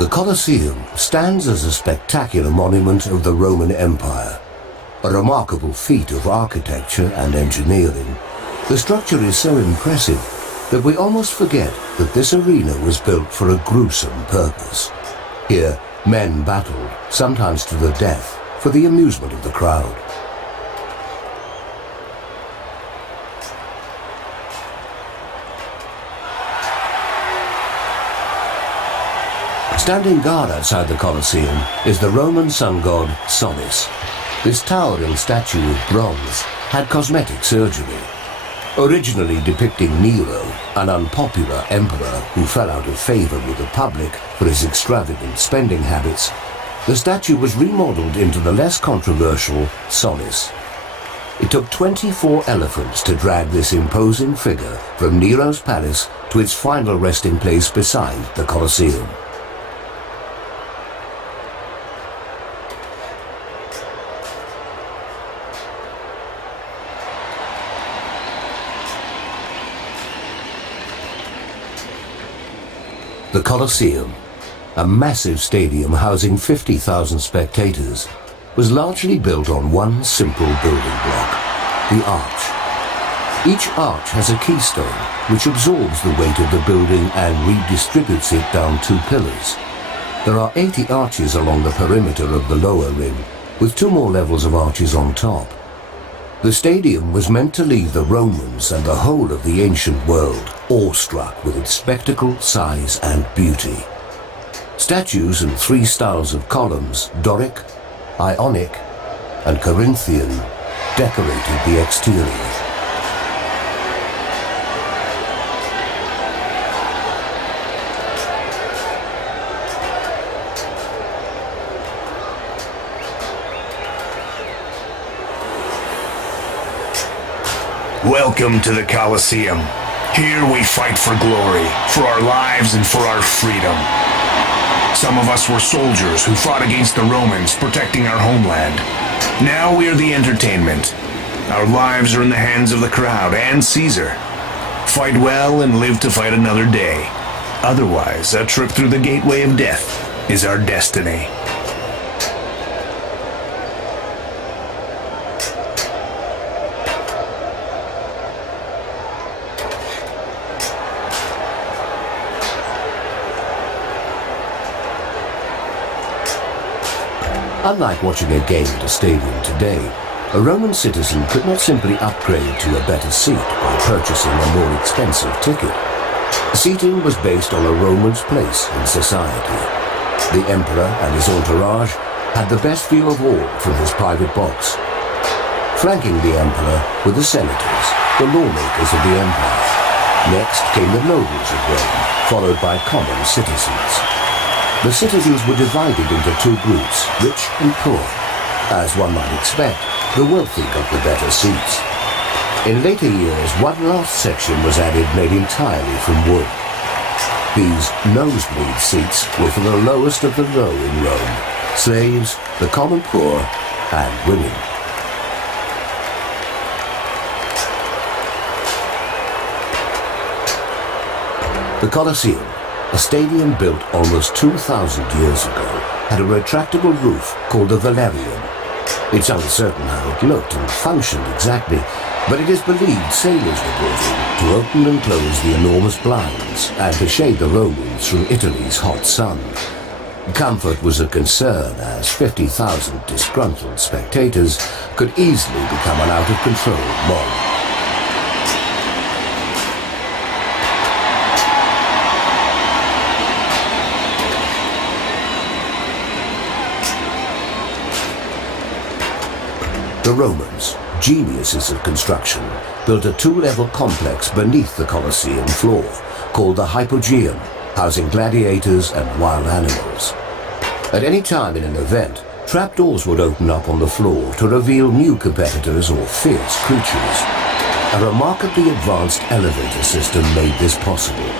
The Coliseum stands as a spectacular monument of the Roman Empire. A remarkable feat of architecture and engineering, the structure is so impressive that we almost forget that this arena was built for a gruesome purpose. Here, men battled, sometimes to the death, for the amusement of the crowd. Standing guard outside the Coliseum is the Roman sun god Solis. This towering statue of bronze had cosmetic surgery. Originally depicting Nero, an unpopular emperor who fell out of favor with the public for his extravagant spending habits, the statue was remodeled into the less controversial Solis. It took 24 elephants to drag this imposing figure from Nero's palace to its final resting place beside the Coliseum. The Coliseum, a massive stadium housing 50,000 spectators, was largely built on one simple building block, the arch. Each arch has a keystone which absorbs the weight of the building and redistributes it down two pillars. There are 80 arches along the perimeter of the lower rim, with 2 more levels of arches on top. The stadium was meant to leave the Romans and the whole of the ancient world awestruck with its spectacle, size and beauty. Statues in 3 styles of columns, Doric, Ionic and Corinthian, decorated the exterior. Welcome to the Coliseum. Here we fight for glory, for our lives and for our freedom. Some of us were soldiers who fought against the Romans, protecting our homeland. Now we are the entertainment. Our lives are in the hands of the crowd and Caesar. Fight well and live to fight another day. Otherwise, a trip through the gateway of death is our destiny. Unlike watching a game at a stadium today, a Roman citizen could not simply upgrade to a better seat by purchasing a more expensive ticket. Seating was based on a Roman's place in society. The emperor and his entourage had the best view of all from his private box. Flanking the emperor were the senators, the lawmakers of the empire. Next came the nobles of Rome, followed by common citizens. The citizens were divided into 2 groups, rich and poor. As one might expect, the wealthy got the better seats. In later years, one last section was added made entirely from wood. These nosebleed seats were for the lowest of the low in Rome, slaves, the common poor, and women. The Coliseum, a stadium built almost 2,000 years ago, had a retractable roof called the Valerium. It's uncertain how it looked and functioned exactly, but it is believed sailors were brought in to open and close the enormous blinds and to shade the Romans from Italy's hot sun. Comfort was a concern, as 50,000 disgruntled spectators could easily become an out-of-control mob. The Romans, geniuses of construction, built a 2-level complex beneath the Colosseum floor, called the Hypogeum, housing gladiators and wild animals. At any time in an event, trapdoors would open up on the floor to reveal new competitors or fierce creatures. A remarkably advanced elevator system made this possible.